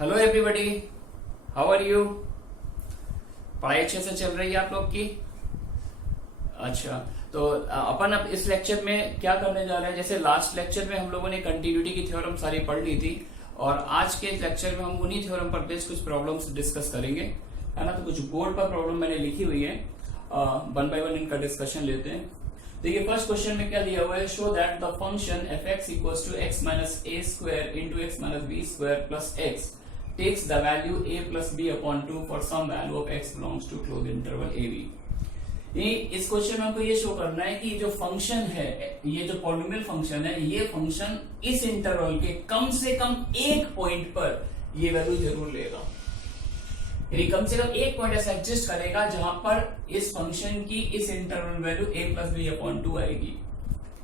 Hello everybody, how are you. पढ़ाई अच्छे से चल रही है आप लोग की? अच्छा, तो अपन अब इस लेक्चर में क्या करने जा रहे हैं, जैसे लास्ट लेक्चर में हम लोगों ने कंटिन्यूटी की थ्योरम सारी पढ़ ली थी और आज के लेक्चर में हम उन्हीं थ्योरम पर बेस्ड कुछ प्रॉब्लम्स डिस्कस करेंगे, है ना। तो कुछ बोर्ड पर प्रॉब्लम मैंने लिखी हुई है, वन बाय वन इनका डिस्कशन लेते हैं। देखिए फर्स्ट क्वेश्चन में क्या दिया हुआ है, show that the function F X equals to X minus A square into X minus B square plus X takes the value a plus b upon 2 for some value of x belongs to closed interval ab। इस question में हमको ये show करना है कि जो function है, ये जो पॉलिनोमियल फंक्शन है, ये फंक्शन इस इंटरवल के कम से कम एक पॉइंट पर ये वैल्यू जरूर लेगा, यानी कम से कम एक पॉइंट ऐसा एग्जिस्ट करेगा जहां पर इस फंक्शन की इस interval value a plus B upon 2 आएगी,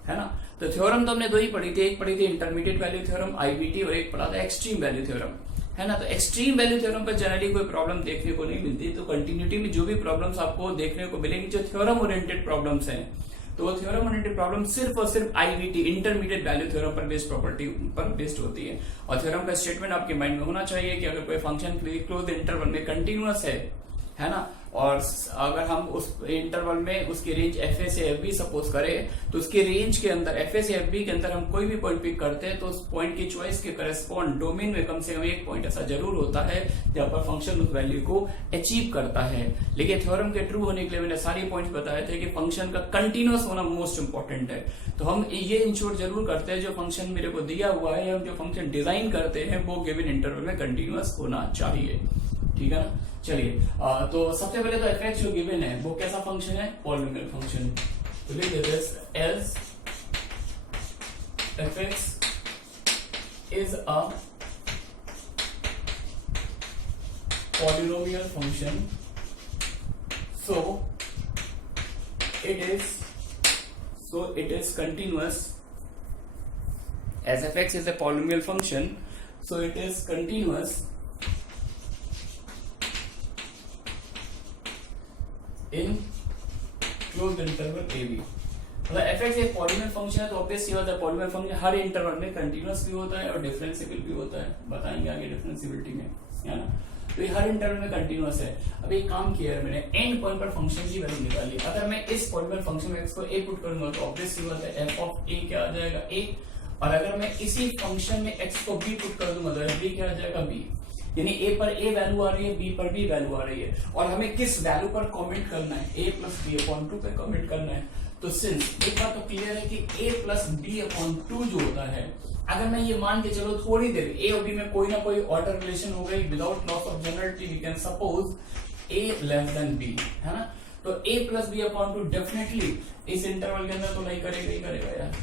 है ना। तो थ्योरम तो हमने दो ही पढ़ी थी, एक पढ़ी थी इंटरमीडिएट वैल्यू थ्योरम आईवीटी और एक पढ़ा था एक्सट्रीम वैल्यू थ्योरम, है ना। तो एक्सट्रीम वैल्यू थ्योरम पर जनरली कोई प्रॉब्लम देखने को नहीं मिलती, तो कंटिन्यूटी में जो भी प्रॉब्लम्स आपको देखने को मिलेंगी जो थ्योरम ओरिएंटेड प्रॉब्लम्स हैं, तो वो थ्योरम ओरिएंटेड प्रॉब्लम सिर्फ और सिर्फ आईवीटी इंटरमीडिएट वैल्यू थ्योरम पर बेस्ड प्रॉपर्टी पर बेस्ड होती है। और थ्योरम का स्टेटमेंट आपके माइंड में होना चाहिए कि अगर कोई फंक्शन क्लोज इंटरवल में कंटिन्यूअस है ना, और अगर हम उस इंटरवल में उसकी रेंज एफ ए से एफ बी सपोज करें, तो उसकी रेंज के अंदर एफ ए से एफ बी के अंदर हम कोई भी पॉइंट पिक करते हैं तो उस पॉइंट की चॉइस के करस्पॉन्ड डोमेन में कम से कम एक पॉइंट ऐसा जरूर होता है जहां पर फंक्शन उस वैल्यू को अचीव करता है। लेकिन थ्योरम के ट्रू होने के लिए मैंने सारी पॉइंट्स बताए थे कि फंक्शन का कंटिन्यूअस होना मोस्ट इंपॉर्टेंट है। तो हम ये इंश्योर जरूर करते हैं जो फंक्शन मेरे को दिया हुआ है, हम जो फंक्शन डिजाइन करते हैं वो गिवन इंटरवल में कंटिन्यूअस होना चाहिए, ठीक है ना। चलिए तो सबसे पहले तो एफ एक्स जो गिवन है वो कैसा फंक्शन है, पॉलिनोमियल फंक्शन। तो लिख देते हैं as F X is a polynomial function, so it is continuous. As F X is a polynomial function, so it is continuous in closed interval A B. मतलब F X एक polynomial function है तो obvious सी बात है polynomial function हर interval में continuous भी होता है और डिफरेंशिएबल भी होता है, बताएंगे आगे डिफरेंशिएबिलिटी में, है ना। तो ये हर इंटरवल में कंटिन्यूअस है। अब एक काम किया है मैंने, एंड पॉइंट पर फंक्शन की वैल्यू निकाली। अगर मैं इस पॉलिनोमियल फंक्शन में एक्स को ए पुट करूंगा तो ऑब्वियस सी बात है एफ ऑफ ए क्या आ जाएगा ए, और अगर मैं इसी फंक्शन में एक्स को बी पुट कर दूंगा तो एफ बी क्या आ जाएगा बी, यानी ए पर ए वैल्यू आ रही है, बी पर बी वैल्यू आ रही है, और हमें किस वैल्यू पर कमेंट करना है, ए प्लस बी अपॉन 2 पे कमेंट करना है। तो सिंस एक बात तो क्लियर है कि ए प्लस बी अपॉन 2 जो होता है, अगर मैं ये मान के चलो थोड़ी देर ए और बी में कोई ना कोई ऑर्डर रिलेशन हो गई without loss of generality, we can suppose A less than B, है ना। तो A plus B upon 2 definitely इस इंटरवल के अंदर तो नहीं करेगा ही करेगा यार,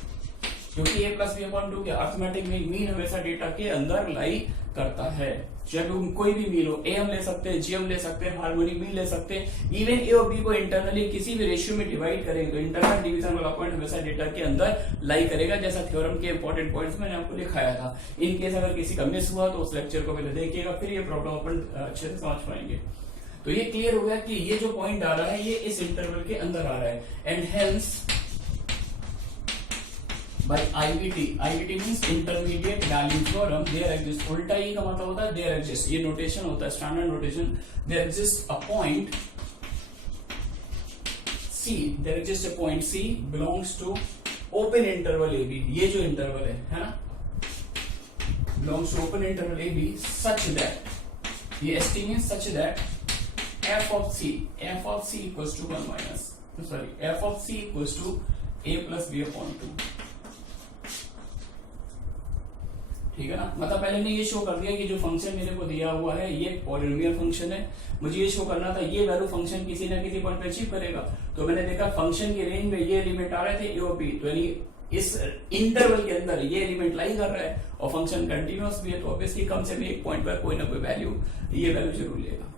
क्योंकि ए प्लस बी अपॉन 2 के अर्थमेटिक मीन हमेशा डेटा के अंदर लाई करता है। जब कोई भी मीन हो, ए हम ले सकते हैं, जी हम ले सकते हैं, हार्मोनिक मीन ले सकते हैं, इवन ए और बी को इंटरनली किसी भी रेशियो में डिवाइड करेंगे तो इंटरनल डिवीजन वाला पॉइंट हमेशा डेटा के अंदर लाई करेगा, जैसा थ्योरम के इंपॉर्टेंट पॉइंट्स मैंने आपको दिखाया था। इन केस अगर किसी का मिस हुआ तो उस लेक्चर को पहले देखिएगा, फिर ये प्रॉब्लम अपन अच्छे से समझ पाएंगे। तो ये क्लियर हो गया कि ये जो पॉइंट आ रहा है ये इस इंटरवल के अंदर आ रहा है, and hence by IVT means intermediate value theorem, there exists, उल्टा ही का मतलब होता है there exists, ये नोटेशन होता है standard notation, there exists a point C belongs to open interval AB, ये जो इंटरवल है ना, belongs to open interval AB such that, ये ST means such that f of C equals to 1 minus, sorry, f of C equals to a plus b upon 2, ठीक है ना। मतलब पहले ने ये शो कर दिया कि जो फंक्शन मेरे को दिया हुआ है ये पॉलिनोमियल फंक्शन है, मुझे ये शो करना था ये वैल्यू फंक्शन किसी ना किसी पॉइंट पे अचीव करेगा। तो मैंने देखा फंक्शन के रेंज में ये एलिमेंट आ रहे थे ए और बी, तो यानी इस इंटरवल के अंदर ये एलिमेंट लाई कर रहा है और फंक्शन कंटिन्यूअस भी है, तो ऑब्वियसली कम से कम एक पॉइंट पर कोई ना कोई वैल्यू ये वैल्यू जरूर लेगा,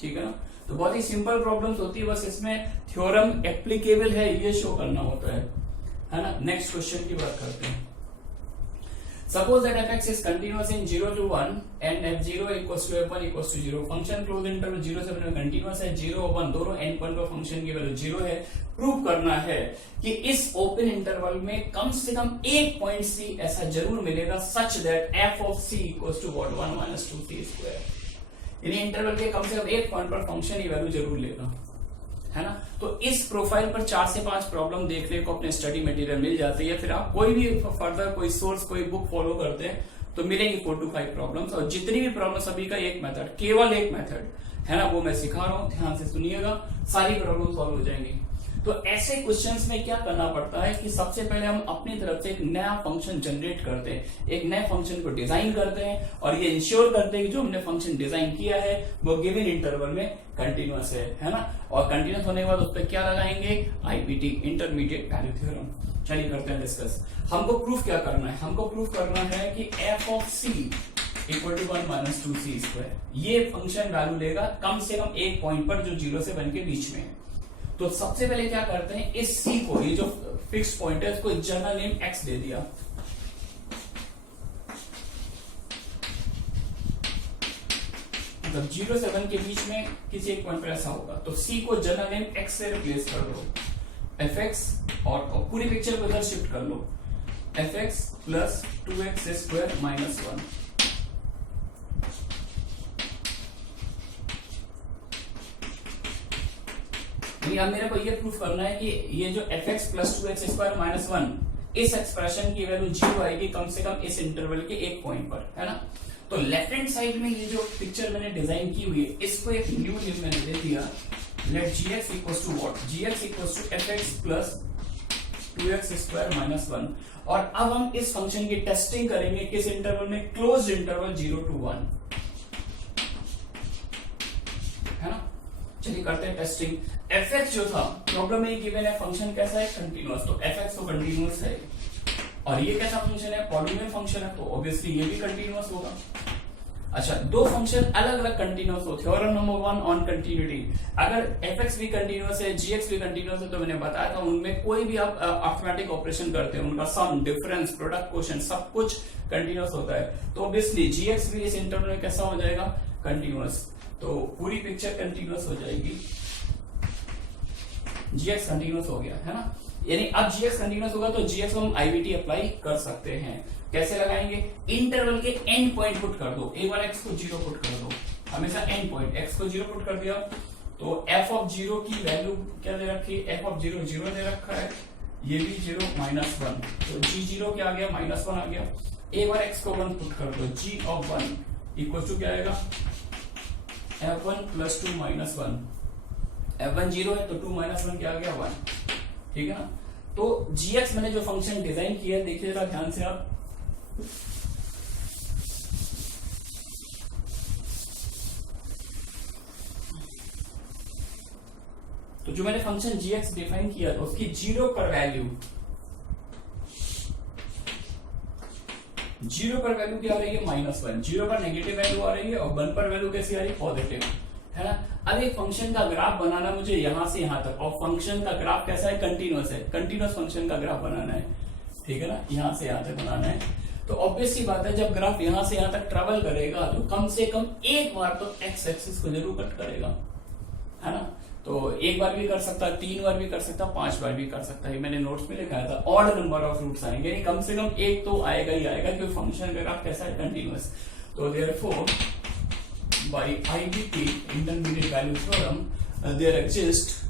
ठीक है ना। तो बहुत ही सिंपल प्रॉब्लम्स होती है, बस इसमें थ्योरम एप्लीकेबल है ये शो करना होता है ना। नेक्स्ट क्वेश्चन की बात करते हैं। Suppose that fx is continuous in 0 to 1 and f0 equals to f1 equals to 0. Function close interval 0 से 1 में कंटिन्यूअस है, 0 और 1 दोनों एंड पॉइंट पर फंक्शन की वैल्यू 0 है। प्रूव करना है कि इस ओपन इंटरवल में कम से कम एक पॉइंट सी ऐसा जरूर मिलेगा such that F of C equals to what 1 minus 2c square. यानी इंटरवल के कम से कम एक पॉइंट पर फंक्शन की वैल्यू जरूर लेगा, है ना। तो इस प्रोफाइल पर 4 से 5 प्रॉब्लम देखने को अपने स्टडी मटेरियल मिल जाती है। फिर आप कोई भी फर्दर कोई सोर्स कोई बुक फॉलो करते हैं तो मिलेंगी 4 to 5 प्रॉब्लम्स। और जितनी भी प्रॉब्लम सभी का एक मेथड, केवल एक मेथड है ना, वो मैं सिखा रहा हूं, ध्यान से सुनिएगा, सारी प्रॉब्लम सॉल्व हो जाएंगी। तो ऐसे क्वेश्चंस में क्या करना पड़ता है कि सबसे पहले हम अपनी तरफ से एक नया फंक्शन जनरेट करते हैं, एक नए फंक्शन को डिजाइन करते हैं और ये इंश्योर करते हैं कि जो हमने फंक्शन डिजाइन किया है वो गिवन इंटरवल में कंटिन्यूअस है ना। और कंटिन्यूअस होने के बाद उस पर क्या लगाएंगे, आईपीटी, इंटरमीडिएट वैल्यू थ्योरम। चलिए करते हैं डिस्कस। हमको प्रूफ क्या करना है, हमको प्रूफ करना है कि F of C equal to 1 minus 2c square ये फंक्शन वैल्यू लेगा कम से कम एक पॉइंट पर जो 0 से 1 के बीच में है। तो सबसे पहले क्या करते हैं, इस c को, ये जो फिक्स पॉइंट है इसको जनरल नेम x दे दिया। मतलब 0 से 1 के बीच में किसी एक पॉइंट पर ऐसा होगा तो c को जनरल नेम x से रिप्लेस कर दो, fx और पूरी पिक्चर को इधर शिफ्ट कर लो, fx plus 2x square minus 1। अब मेरे को ये प्रूफ करना है कि ये जो fx plus 2x square minus 1 इस एक्सप्रेशन की वैल्यू 0 आएगी कम से कम इस इंटरवल के एक पॉइंट पर, है ना। तो लेफ्ट हैंड साइड में ये जो पिक्चर मैंने डिजाइन की हुई है इसको एक न्यू नेम मैंने दे दिया, let gx equals to what, gx equals to fx plus 2x square minus 1। और अब हम इस फंक्शन की टेस्टिंग करेंगे किस इंटरवल में, क्लोज्ड इंटरवल 0 to 1, है ना। चलिए करते हैं टेस्टिंग। fx जो था प्रॉब्लम में गिवन है, फंक्शन कैसा है, कंटीन्यूअस, तो fx तो कंटीन्यूअस है। और ये कैसा फंक्शन है, पॉलिनोमियल फंक्शन है, तो ऑब्वियसली ये भी कंटीन्यूअस होगा। अच्छा, दो फंक्शन अलग अलग कंटीन्यूअस हो, थ्योरम नंबर 1 ऑन कंटिन्यूटी। अगर fx भी कंटीन्यूअस है, gx भी कंटीन्यूअस है, तो मैंने बताया था उनमें कोई भी आप अरिथमेटिक ऑपरेशन करते हैं उनका सम, डिफरेंस, प्रोडक्ट, क्वोशिएंट सब कुछ कंटीन्यूअस होता है। तो ऑब्वियसली gx भी इस इंटरवल में कैसा हो जाएगा, कंटीन्यूअस। तो पूरी पिक्चर कंटीन्यूअस हो जाएगी, gx कंटीन्यूअस हो गया, है ना। यानी अब gx कंटीन्यूअस होगा तो gx को हम आईवीटी अप्लाई कर सकते हैं। कैसे लगाएंगे, इंटरवल के एंड पॉइंट पुट कर दो, एक बार x को 0 पुट कर दो, हमेशा एंड पॉइंट x को 0 पुट कर दिया तो f ऑफ 0 की वैल्यू क्या दे रखी है, f ऑफ 0 0 दे रखा है, ये भी 0 माइनस 1, तो g0 क्या आ गया, माइनस 1 आ गया। एक बार x को 1 पुट कर दो, g ऑफ 1 इक्वल टू क्या आएगा, f1 प्लस 2 माइनस 1, f1 0 है तो 2 माइनस 1 क्या आ गया, 1, ठीक है ना। तो gx मैंने जो फंक्शन डिजाइन किया है देखिए जरा ध्यान से आप, तो जो मैंने फंक्शन gx डिफाइन किया था उसकी 0 पर वैल्यू, 0 पर वैल्यू क्या आ रही है, माइनस 1, 0 पर नेगेटिव वैल्यू आ रही है और 1 पर वैल्यू कैसी आ रही है, पॉजिटिव, है ना। अब एक फंक्शन का ग्राफ बनाना मुझे यहां से यहां तक, और फंक्शन का ग्राफ कैसा है, कंटीन्यूअस है, कंटीन्यूअस फंक्शन का ग्राफ बनाना है, ठीक है ना, यहां से यहां तक बनाना है। तो ऑब्वियस सी बात है जब ग्राफ यहां से यहां तक ट्रेवल करेगा तो कम से कम एक बार तो एक्स एक्सिस को जरूर कट करेगा, है ना। तो एक बार भी कर सकता है, 3 बार भी कर सकता है, 5 बार भी कर सकता है, मैंने नोट्स में लिखाया था। ऑड नंबर ऑफ रूट्स आएंगे, यानी कम से कम एक तो आएगा ही आएगा क्योंकि फंक्शन का ग्राफ कैसा है, कंटीन्यूअस। तो therefore by IBT intermediate value theorem there exists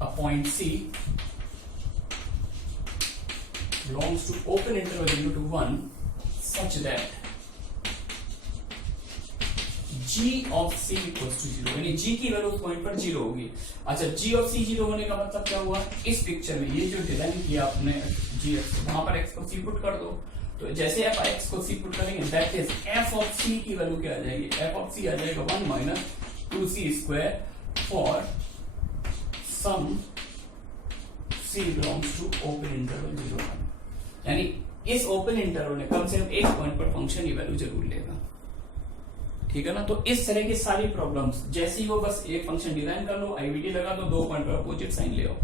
a point C belongs to open interval 0 to 1 such that g of c equals to 0, यानी g की वैल्यू उस पॉइंट पर 0 होगी। अच्छा, g of c 0 होने का मतलब क्या हुआ, इस पिक्चर में ये जो डिजाइन किया आपने g वहां पर x को c पुट कर दो, तो जैसे आप x को c पुट करेंगे that is f of c की वैल्यू क्या आ जाएगी, f ऑफ c आ जाएगा 1 minus 2c square for some c belongs to open interval 0 1, यानी इस ओपन इंटरवल में कम से कम एक पॉइंट पर फंक्शन की वैल्यू जरूर लेगा, ठीक है ना। तो इस तरह की सारी प्रॉब्लम्स जैसे ही वो बस एक फंक्शन डिजाइन कर लो, आईवीटी लगा दो, 2 पॉइंट पर अपोजिट साइन ले आओ,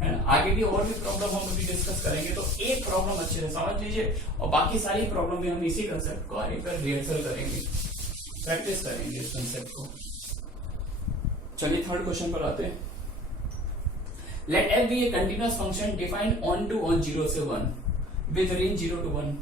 है ना। आगे भी और भी प्रॉब्लम हम अभी डिस्कस करेंगे, तो एक प्रॉब्लम अच्छे से समझ लीजिए और बाकी सारी प्रॉब्लम भी हम इसी कंसेप्ट को आगे पर रिहर्सल करेंगे, प्रैक्टिस करेंगे इस कंसेप्ट को। चलिए थर्ड क्वेश्चन पर आते हैं। Let f be a continuous function defined on to on 0 से 1 विद रेंज 0 to 1।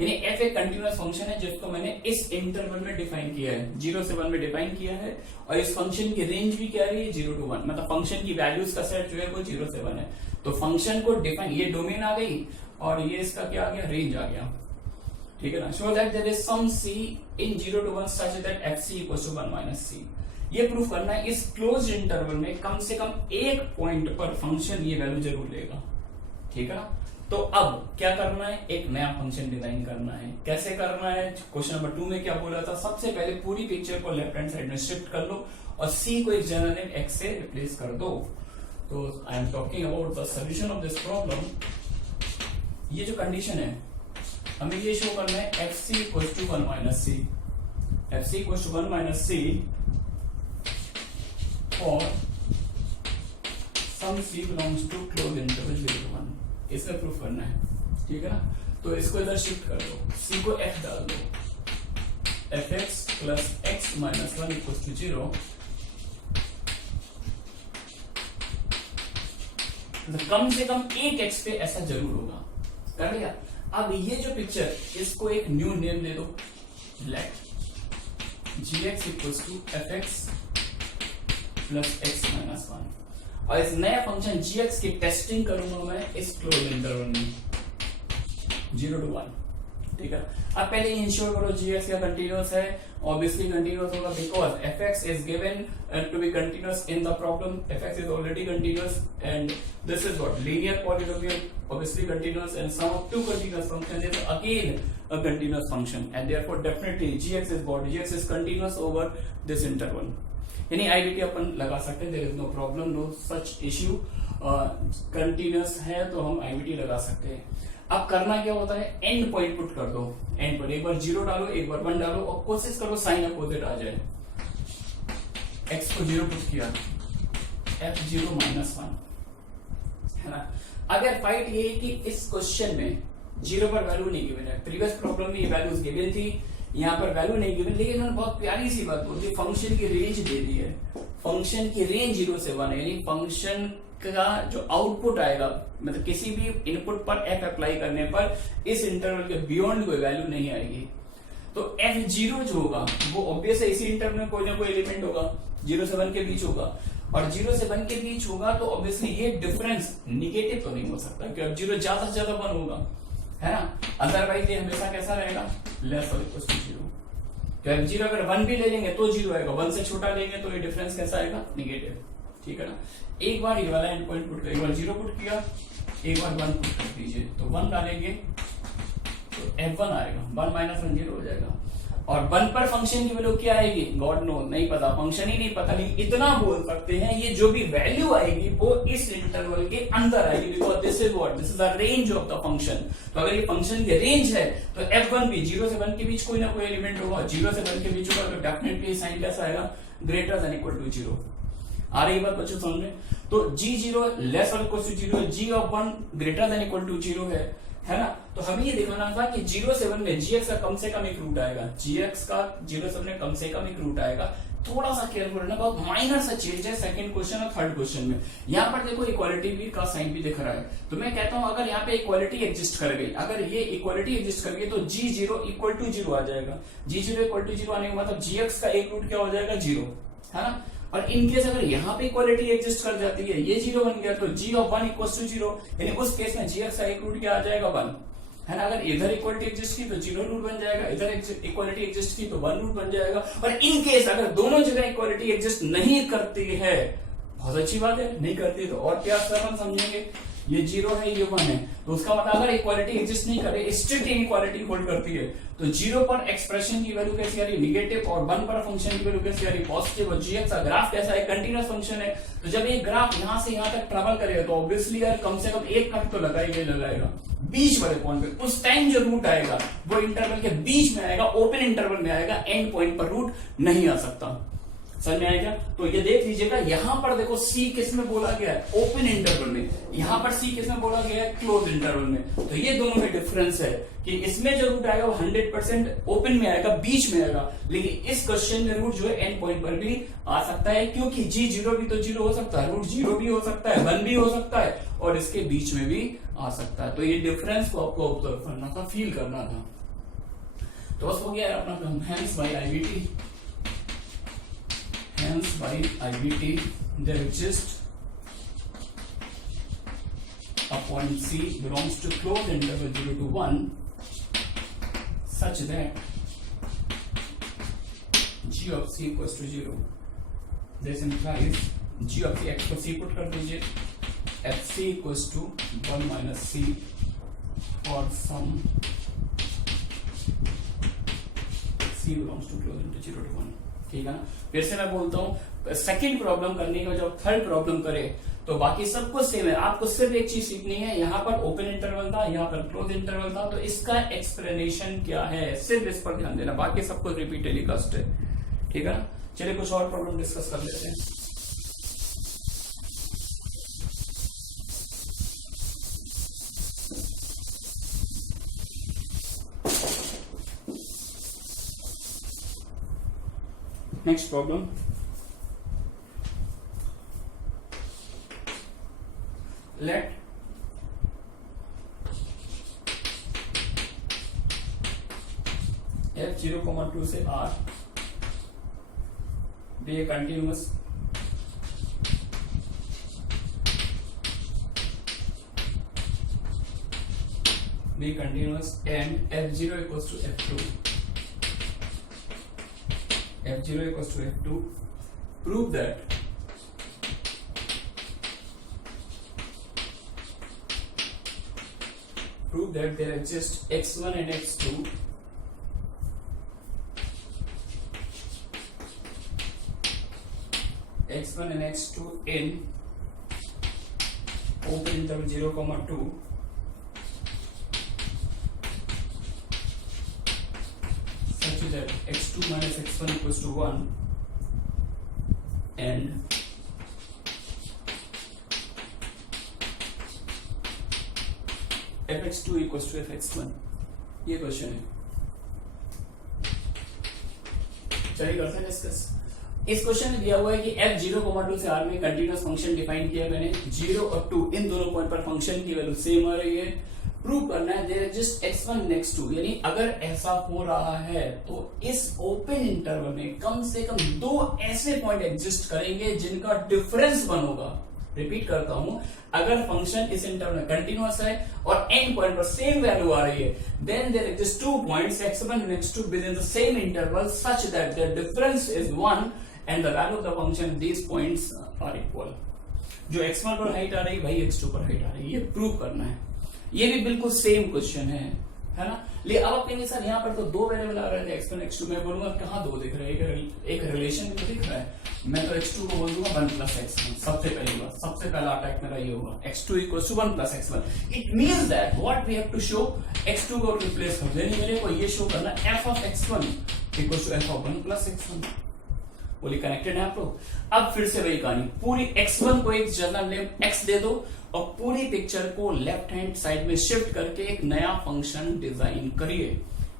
यानी f एक कंटिन्यूअस फंक्शन है जिसको मैंने इस इंटरवल में डिफाइन किया है, 0 से 1 में डिफाइन किया है, और इस फंक्शन की रेंज भी क्या है, 0 to 1, मतलब फंक्शन की वैल्यूज का सेट जो है वो 0 से 1 है। तो फंक्शन को डिफाइन, ये डोमेन आ गई और ये इसका क्या आ गया, रेंज आ गया, ठीक है ना। Show that there is some c in 0 to 1 such that fc equals to 1 minus c। ये प्रूफ करना है इस क्लोज इंटरवल में कम से कम एक पॉइंट पर फंक्शन ये वैल्यू जरूर लेगा, ठीक है ना। तो अब क्या करना है, एक नया फंक्शन डिजाइन करना है। कैसे करना है, क्वेश्चन नंबर 2 में क्या बोला था, सबसे पहले पूरी पिक्चर को लेफ्ट हैंड साइड में शिफ्ट कर लो और c को एक जनरल नेम x से रिप्लेस कर दो। तो I am talking about the solution of this problem. ये जो कंडीशन है हमें ये शो करना है fc equals to 1 minus c, fc equals to 1 minus c और some c belongs to closed interval 0 to 1, इसमें प्रूफ करना है, ठीक है ना। तो इसको इधर शिफ्ट कर दो, c को f डाल दो, fx plus x minus 1 equals to 0। कम से कम एक x पे ऐसा जरूर होगा, कर लिया। अब ये जो पिक्चर, इसको एक न्यू नेम दे दो, let gx equals to fx plus x minus 1, और इस नया फंक्शन gx की टेस्टिंग करूंगा मैं इस क्लोज इंटरवल में 0 to 1, ठीक है। अब पहले इंश्योर करो gx का कंटिन्यूअस है, ऑब्वियसली कंटिन्यूअस होगा because fx is given to be continuous in the problem, fx is already continuous and this is what linear polynomial, obviously continuous, and sum of two continuous functions is again a continuous function, and therefore definitely gx is what, gx is continuous over this interval। यानी IDT अपन लगा सकते हैं, there is no problem, no such issue, continuous है तो हम IDT लगा सकते हैं। अब करना क्या होता है, एंड पॉइंट पुट कर दो, एंड पॉइंट एक बार 0 डालो, एक बार 1 डालो और कोशिश करो साइन अपोजिट आ जाए। x को 0 पुट किया, f0 माइनस 1, है ना। अगर फाइट ये है कि इस क्वेश्चन में 0 पर वैल्यू नहीं गिवन है, प्रीवियस प्रॉब्लम में ये वैल्यूज गिवन थी, यहाँ पर वैल्यू नहीं गिवन, लेकिन उन्होंने बहुत प्यारी सी बात बोली, फंक्शन की रेंज दे दी है, फंक्शन की रेंज 0 से 1 है, यानी फंक्शन का जो आउटपुट आएगा, मतलब किसी भी इनपुट पर f अप्लाई करने पर इस इंटरवल के बियॉन्ड कोई वैल्यू नहीं आएगी। तो f0 जो होगा वो ऑब्वियस है इसी इंटरवल में कोई ना कोई एलिमेंट होगा, 0 से 1 के बीच होगा, और 0 से 1 के बीच होगा तो ऑब्वियसली ये डिफरेंस निगेटिव तो नहीं हो सकता, क्योंकि f0 ज्यादा से ज्यादा 1 होगा, है ना। अदरवाइज ये हमेशा कैसा रहेगा, लेस और इक्वल टू 0। तो f0 अगर 1 भी ले लेंगे तो 0 आएगा, 1 से छोटा लेंगे तो ये डिफरेंस कैसा आएगा, निगेटिव, ठीक है ना। एक बार ये वाला एंड पॉइंट पुट कर, एक बार 0 पुट किया, एक बार 1 पुट कर दीजिए, तो 1 डालेंगे तो f1 आएगा, 1 माइनस 1 0 हो जाएगा, और 1 पर फंक्शन की वैल्यू क्या आएगी, गॉड नो, नहीं पता, फंक्शन ही नहीं पता, लेकिन इतना बोल सकते हैं ये जो भी वैल्यू आएगी वो इस इंटरवल के अंदर आएगी, because this is what, this is the range of the function. तो अगर ये फंक्शन की रेंज है तो f1 भी 0 से 1 के बीच कोई ना कोई एलिमेंट होगा, 0 से 1 के बीच होगा, तो डेफिनेटली साइन कैसा आएगा, ग्रेटर देन इक्वल टू 0। आ रही बात बच्चों समझ में। तो g0 लेस और equal to 0, g of 1 greater than equal to 0 है ना। तो हमें ये दिखाना था कि 0 से 1 में gx का कम से कम एक रूट आएगा, gx का 0 से 1 में कम से कम एक रूट आएगा। थोड़ा सा केयरफुल रहना, बहुत माइनर सा चेंज है सेकंड क्वेश्चन और थर्ड क्वेश्चन में। यहाँ पर देखो इक्वालिटी भी का साइन भी दिख रहा है, तो मैं कहता हूं अगर यहाँ पे इक्वालिटी एग्जिस्ट कर गई, अगर ये इक्वालिटी एग्जिस्ट कर गई तो g0 इक्वल टू 0 आ जाएगा। g0 इक्वल टू 0 आने का मतलब gx का एक रूट क्या हो जाएगा, 0, है ना। और इनकेस अगर यहाँ पे इक्वालिटी एग्जिस्ट कर जाती है, ये 0 बन गया, तो g ऑफ 1 इक्वल टू 0, यानी उस केस में gx का एक रूट क्या आ जाएगा, 1, है ना। अगर इधर इक्वालिटी एग्जिस्ट की तो 0 रूट बन जाएगा, इधर इक्वालिटी एग्जिस्ट की तो 1 रूट बन जाएगा। और इन केस अगर दोनों जगह इक्वालिटी एग्जिस्ट नहीं करती है, बहुत अच्छी बात है, नहीं करती तो और प्यार से हम समझेंगे, ये 0 है ये 1 है, तो उसका मतलब अगर इक्वालिटी एग्जिस्ट नहीं करे, स्ट्रिक्ट इनइक्वालिटी होल्ड करती है, तो 0 पर एक्सप्रेशन की वैल्यू कैसी आ रही, निगेटिव, और 1 पर फंक्शन की वैल्यू कैसी आ रही, पॉजिटिव। और gx का ग्राफ कैसा है, कंटीन्यूअस फंक्शन है, तो जब ये ग्राफ यहां से यहां तक ट्रेवल करेगा तो ऑब्वियसली यार कम से कम एक कट तो लगाएगा बीच वाले पॉइंट पे। उस टाइम जो रूट आएगा वो इंटरवल के बीच में आएगा, ओपन इंटरवल में आएगा, एंड पॉइंट पर रूट नहीं आ सकता। समझ में आया क्या? तो ये देख लीजिएगा, यहां पर देखो सी किस में बोला गया है, ओपन इंटरवल में, यहां पर सी किस में बोला गया है, क्लोज इंटरवल में। तो ये दोनों में डिफरेंस है कि इसमें जो रूट आएगा वो 100% ओपन में आएगा, बीच में आएगा, लेकिन इस क्वेश्चन में रूट जो है एंड पॉइंट पर भी आ सकता है, क्योंकि जी जीरो भी तो जीरो हो सकता है, रूट जीरो भी हो सकता है, 1 भी हो सकता है, और इसके बीच में भी आ सकता है। तो ये डिफरेंस को आपको ऑब्जर्व करना था, फील करना था। तो बस हो गया अपना काम। Hence by IVT, hence by IVT there exists a point C belongs to closed interval 0 to 1 such that g of C equals to 0. This implies g of C, x को C पुट कर दीजिए, fc equals to 1 minus C for some C belongs to closed interval 0 to 1. ठीक है ना? फिर से मैं बोलता हूं, सेकंड प्रॉब्लम करने के जब थर्ड प्रॉब्लम करे तो बाकी सब कुछ सेम है, आपको सिर्फ एक चीज सीखनी है, यहां पर ओपन इंटरवल था, यहां पर क्लोज इंटरवल था, तो इसका एक्सप्लेनेशन क्या है, सिर्फ इस पर ध्यान देना, बाकी सब कुछ रिपीट टेलीकास्ट है। ठीक है ना? चलिए कुछ और प्रॉब्लम डिस्कस कर लेते हैं। Next problem. Let f0,2 से r be a continuous and f0 equals to f2. f0 equals to f2. Prove that there exist x1 and x2 in open interval 0,2 such that x2 minus x1 equals to 1 and fx2 equals to fx1। ये question है, चलिए करते हैं discuss. इस question में दिया हुआ है कि f0,2 से r में कंटीन्यूअस फंक्शन डिफाइन किया मैंने, 0 और 2 इन दोनों पॉइंट पर फंक्शन की वैल्यू सेम आ रही है। प्रूव करना है there exist x1 and x2, यानी अगर ऐसा हो रहा है तो इस ओपन इंटरवल में कम से कम दो ऐसे पॉइंट एग्जिस्ट करेंगे जिनका डिफरेंस 1 होगा। रिपीट करता हूं, अगर फंक्शन इस इंटरवल में कंटिन्यूअस है और एंड पॉइंट पर सेम वैल्यू आ रही है, then there exist two points x1 and x2 within the same interval such that their difference is 1 and the value of the function these points are equal। जो x1 पर height आ रही है वही x2 पर height आ रही है, ये prove करना है। ये भी बिल्कुल सेम क्वेश्चन है ना? लेकिन अब आप कहेंगे सर यहाँ पर तो दो वेरिएबल आ रहे थे x1 x2, मैं बोलूंगा कहाँ दो दिख रहे हैं, एक रिलेशन तो दिख रहा है, मैं तो x2 को बोल दूंगा 1 प्लस x1। सबसे पहली बात, सबसे पहला अटैक मेरा ये होगा, x2 equal to 1 plus x1। It means that what we have to show, x2 को रिप्लेस कर देनी, मेरे को ये शो करना f of x1 equal to f of 1 plus x1। बोली कनेक्टेड है आप लोग? अब फिर से वही कहानी, पूरी x1 को एक जनरल नेम x दे दो और पूरी पिक्चर को लेफ्ट हैंड साइड में शिफ्ट करके एक नया फंक्शन डिजाइन करिए,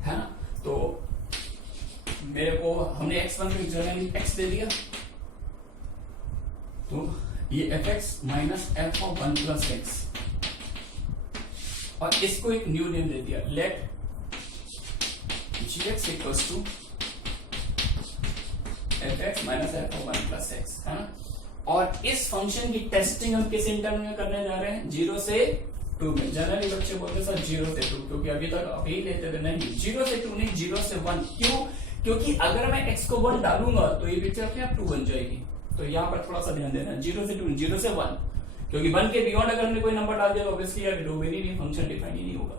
है ना? तो मेरे को हमने x1 को एक जनरल नेम x दे दिया, तो ये fx minus f of 1 plus x, और इसको एक न्यू नेम दे दिया, let gx equals to fx minus f of 1 plus x, है ना? और इस फंक्शन की टेस्टिंग हम किस इंटरवल में करने जा रहे हैं, 0 से 2 में। जनरली बच्चे बोलते सर 0 से 2, क्योंकि अभी तक अभी लेते थे, नहीं 0 से 2 नहीं, 0 से 1। क्यों? क्योंकि अगर मैं x को 1 डालूंगा तो ये पिक्चर अपने आप 2 बन जाएगी। तो यहाँ पर थोड़ा सा ध्यान देना, 0 से 2, 0 से 1, क्योंकि 1 के बियॉन्ड अगर हमने कोई नंबर डाल दिया तो ऑब्वियसली यार डोमेन फंक्शन डिफाइन ही नहीं होगा।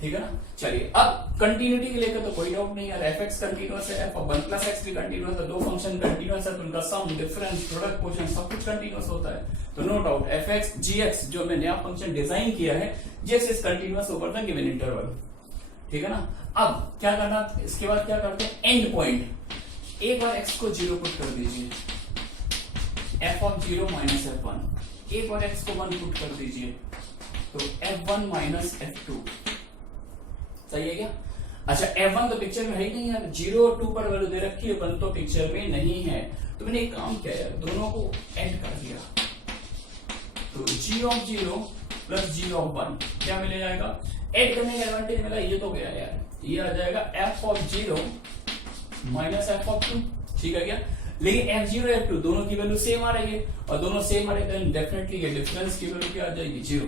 ठीक है ना? चलिए अब कंटिन्यूटी के लेकर तो कोई डाउट नहीं यार, fx कंटिन्यूअस है, f ऑफ 1 प्लस x भी कंटिन्यूअस है, दो फंक्शन कंटिन्यूअस है तो उनका सम, डिफरेंस, प्रोडक्ट, क्वोशिएंट सब कुछ कंटिन्यूअस होता है। तो नो डाउट fx gx जो मैं नया फंक्शन डिजाइन किया है, gx is continuous over the given interval. ठीक है ना? अब क्या करना, इसके बाद क्या करते हैं, एंड पॉइंट। एक बार x को 0 पुट कर दीजिए, f ऑफ 0 माइनस f1, एक बार x को 1 पुट कर दीजिए तो f1 माइनस f2, सही है क्या? अच्छा f1 तो पिक्चर में है ही नहीं यार, 0 और 2 पर वैल्यू दे रखी है, 1 तो पिक्चर में नहीं है, तो मैंने एक काम किया यार, दोनों को ऐड कर दिया, तो g of 0 plus g of 1 क्या मिल जाएगा? ऐड करने का एडवांटेज मिला, ये तो गया यार, ये आ जाएगा f of 0 minus f of 2, ठीक है क्या? लेकिन f0 f2 दोनों की वैल्यू सेम आ रही है, और दोनों सेम आ रहे हैं, डेफिनेटली ये डिफरेंस की वैल्यू क्या आ जाएगी? 0,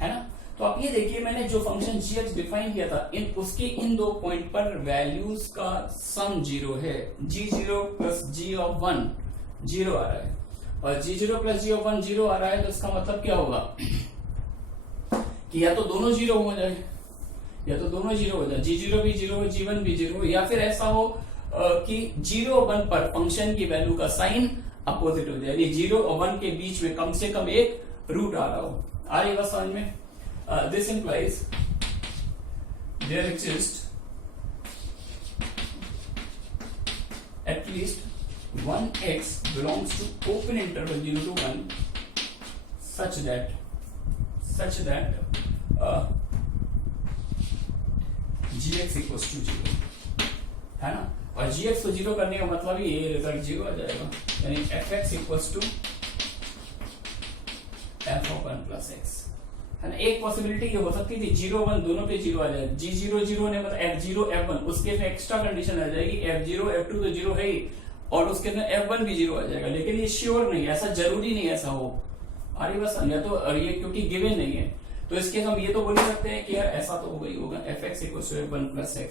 है ना? तो आप ये देखिए, मैंने जो फंक्शन g डिफाइन किया था, उसके इन दो पॉइंट पर वैल्यूज का सम 0 है, g0 प्लस g ऑफ 1 0 आ रहा है, और g0 प्लस g ऑफ 1 0 आ रहा है, तो इसका मतलब क्या होगा कि या तो दोनों 0 हो जाए, या तो दोनों 0 हो जाए, g0 भी 0 हो, g1 भी 0 हो, या फिर ऐसा हो कि 0 और 1 पर फंक्शन की वैल्यू का साइन अपोजिट हो जाए, यानी 0 और 1 के बीच में कम से कम एक रूट आ रहा हो। आ रही बात समझ में? This implies there exists at least one x belongs to open interval 0 to 1 such that gx equals to 0, है ना? और gx को 0 करने का मतलब ये रिजल्ट 0 आ जाएगा, यानी fx equals to f of 1 plus x, है ना? एक पॉसिबिलिटी ये हो सकती थी 0 1 दोनों पे 0 आ जाए, g0 0 ने मतलब f0 f1, उसके में एक्स्ट्रा कंडीशन आ जाएगी, f0 f2 तो 0 है ही, और उसके में f1 भी 0 आ जाएगा, लेकिन ये श्योर नहीं, ऐसा जरूरी नहीं ऐसा हो। अरे बस या तो ये क्योंकि गिवन नहीं है, तो इसके हम ये तो बोल सकते हैं कि यार ऐसा तो होगा ही होगा, fx equals to f1 plus x,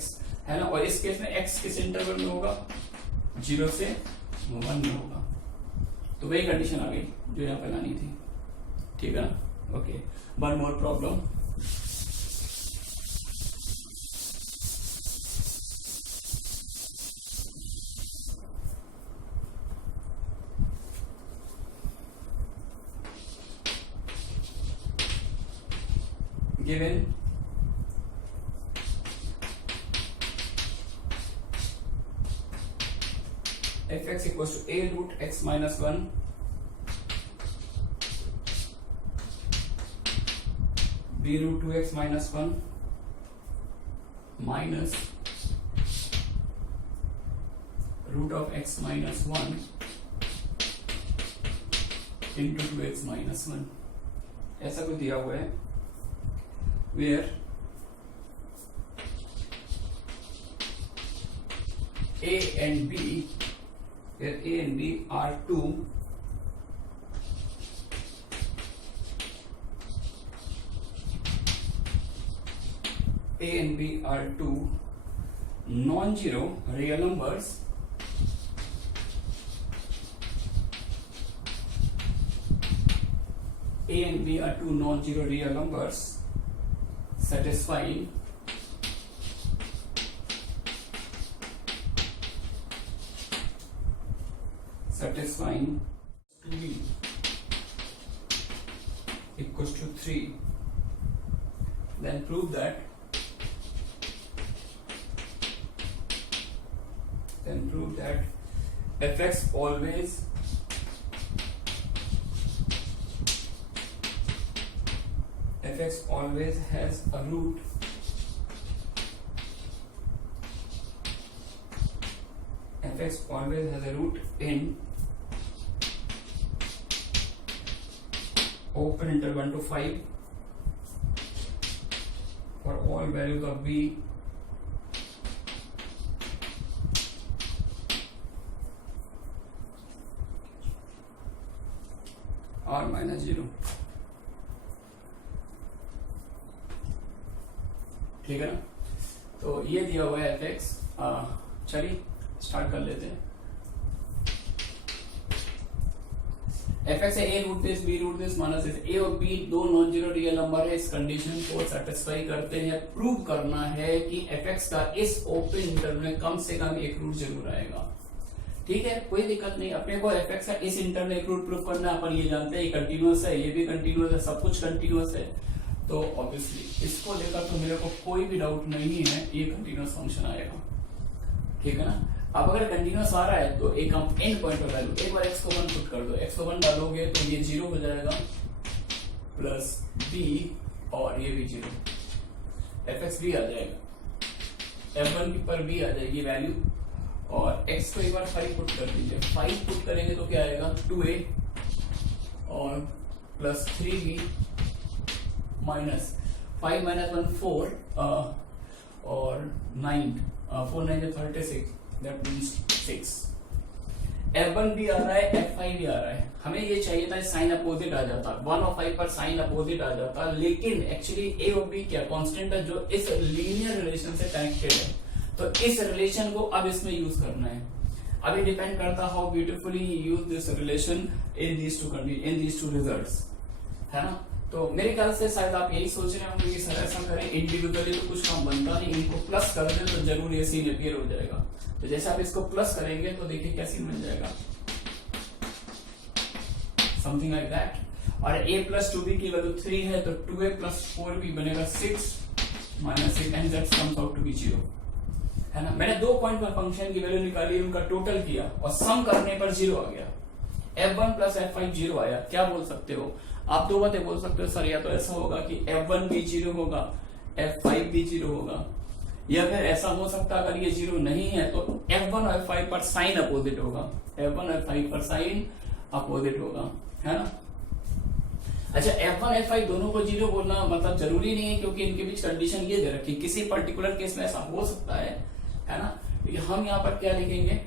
है ना? और इस केस में x किस इंटरवल में होगा? 0 से 1 में होगा, तो वही कंडीशन आ गई जो यहाँ पे लानी थी, ठीक है ना? Okay, one more problem. Given fx equals to a root x minus 1 b root 2x minus 1 minus root of x minus 1 into 2x minus 1, ऐसा कुछ दिया हुआ है, where a and b are two non-zero real numbers A and B are two non-zero real numbers satisfying satisfying 2b equals to 3, then prove that fx always has a root in open interval 1 to 5 for all values of b r minus 0, ठीक है ना? तो ये दिया हुआ है fx, चलिए start कर लेते हैं। fx है a root this b root this minus this, a और b दो नॉन जीरो रियल नंबर है, इस कंडीशन को सेटिस्फाई करते हैं। प्रूव करना है कि fx का इस ओपन इंटरवल में कम से कम एक रूट जरूर आएगा, ठीक है? कोई दिक्कत नहीं, अपने को fx का इस इंटरवल में एक रूट प्रूव करना है। अपन ये जानते हैं ये कंटिन्यूअस है, ये भी कंटिन्यूअस है, सब कुछ कंटिन्यूअस है, तो ऑब्वियसली इसको लेकर तो मेरे को कोई भी डाउट नहीं है, ये कंटिन्यूअस फंक्शन आएगा, ठीक है ना? अब अगर कंटिन्यूस आ रहा है तो एक हम एंड पॉइंट पर वैल्यू, एक बार एक्स को 1 पुट कर दो, एक्स को 1 डालोगे तो ये 0 हो जाएगा प्लस बी और ये भी 0, fx भी आ जाएगा, f1 की पर भी आ जाएगी वैल्यू, और x को एक बार 5 पुट कर दीजिए, 5 पुट करेंगे तो क्या आएगा 2a और प्लस 3b माइनस 5 माइनस 1 4 और 9 4 9 36, दैट मीन्स 6। f1 भी आ रहा है, f5 भी आ रहा है, हमें ये चाहिए था साइन अपोजिट आ जाता, 1 और 5 पर साइन अपोजिट आ जाता, लेकिन एक्चुअली a और b क्या कांस्टेंट है जो इस लीनियर रिलेशन से कनेक्टेड है, तो इस रिलेशन को अब इसमें यूज करना है। अब ये डिपेंड करता है how beautifully use this relation in these two results, है ना। तो मेरे ख्याल से शायद आप यही सोच रहे होंगे कि सर ऐसा करें, इंडिविजुअली तो कुछ काम बनता नहीं, इनको प्लस कर दे तो जरूर ये सीन अपीयर हो जाएगा। तो जैसे आप इसको प्लस करेंगे तो देखिए क्या सीन बन जाएगा, समथिंग लाइक दैट। और a प्लस 2b की वैल्यू 3 है तो 2a प्लस 4b बनेगा 6 minus 8 and that comes out to be 0, है ना। मैंने 2 पॉइंट पर फंक्शन की वैल्यू निकाली, उनका टोटल किया और सम करने पर 0 आ गया, f1 प्लस f5 0 आया। क्या बोल सकते हो आप, 2 बातें बोल सकते हो सर, या तो ऐसा होगा कि f1 भी 0 होगा, f5 भी 0 होगा, या फिर ऐसा हो सकता है अगर ये 0 नहीं है तो f1 और f5 पर साइन अपोजिट होगा, f1 और f5 पर साइन अपोजिट होगा, है ना। अच्छा, f1 f5 दोनों को 0 बोलना मतलब जरूरी नहीं है, क्योंकि इनके बीच कंडीशन ये दे रखी, किसी पर्टिकुलर केस में ऐसा हो सकता है ना। तो हम यहाँ पर क्या लिखेंगे,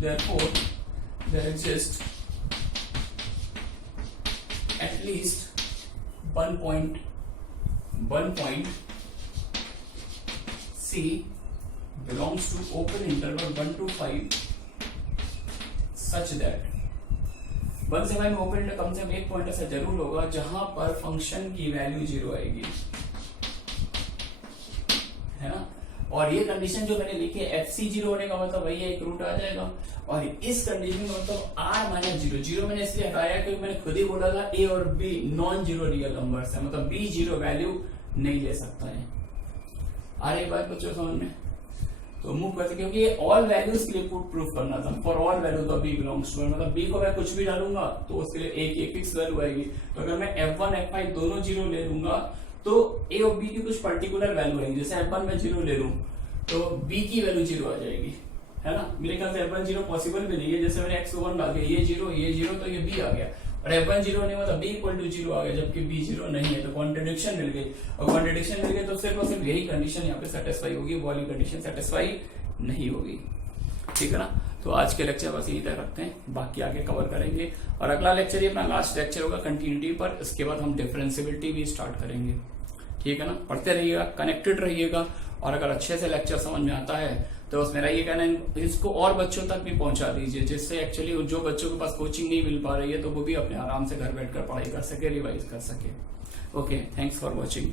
therefore there exists at least one point C belongs to open interval 1 to 5 such that 1 से 5 में ओपन इंटरवल कम से कम एक पॉइंट ऐसा जरूर होगा जहां पर फंक्शन की वैल्यू 0 आएगी, है ना। और ये कंडीशन जो मैंने लिखी है, FC 0 होने का मतलब वही है, एक रूट आ जाएगा, और इस कंडीशन का मतलब r माइनस 0, 0 मैंने इसलिए हटाया क्योंकि मैंने खुद ही बोला था a और b non zero real numbers है, मतलब b 0 वैल्यू नहीं ले सकता है। आ रही बात बच्चों समझ में, तो मूव करते, क्योंकि ये ऑल वैल्यूज के लिए प्रूफ करना था, for all value the b belongs to, मतलब b को मैं कुछ भी डालूंगा तो उसके लिए एक फिक्स वैल्यू आएगी। तो अगर मैं f1 f5 दोनों 0 ले लूंगा तो a और b की कुछ पर्टिकुलर वैल्यू आएगी, जैसे f1 में 0 ले लूं तो b की वैल्यू 0 आ जाएगी, है ना। मेरे ख्याल से f1 0 पॉसिबल भी नहीं है, जैसे मैंने x को 1 डाल दिया, ये 0 तो ये b आ गया, और f1 0 नहीं मतलब b इक्वल टू 0 आ गया, जबकि b 0 नहीं है, तो कॉन्ट्रडिक्शन मिल गई, और कॉन्ट्रडिक्शन मिल गई तो सिर्फ और सिर्फ यही कंडीशन यहाँ पे सेटिस्फाई होगी, वो वाली कंडीशन सेटिस्फाई नहीं होगी, ठीक है ना। तो आज के लेक्चर बस यही तक रखते हैं, बाकी आगे कवर करेंगे, और अगला लेक्चर ये अपना लास्ट लेक्चर होगा कंटिन्यूटी पर, इसके बाद हम डिफरेंशियबिलिटी भी स्टार्ट करेंगे, ठीक है ना। पढ़ते रहिएगा, कनेक्टेड रहिएगा, और अगर अच्छे से लेक्चर समझ में आता है तो बस मेरा ये कहना है इसको और बच्चों तक भी पहुंचा दीजिए, जिससे एक्चुअली जो बच्चों के पास कोचिंग नहीं मिल पा रही है तो वो भी अपने आराम से घर बैठकर पढ़ाई कर सके, रिवाइज कर सके। Okay, thanks for watching.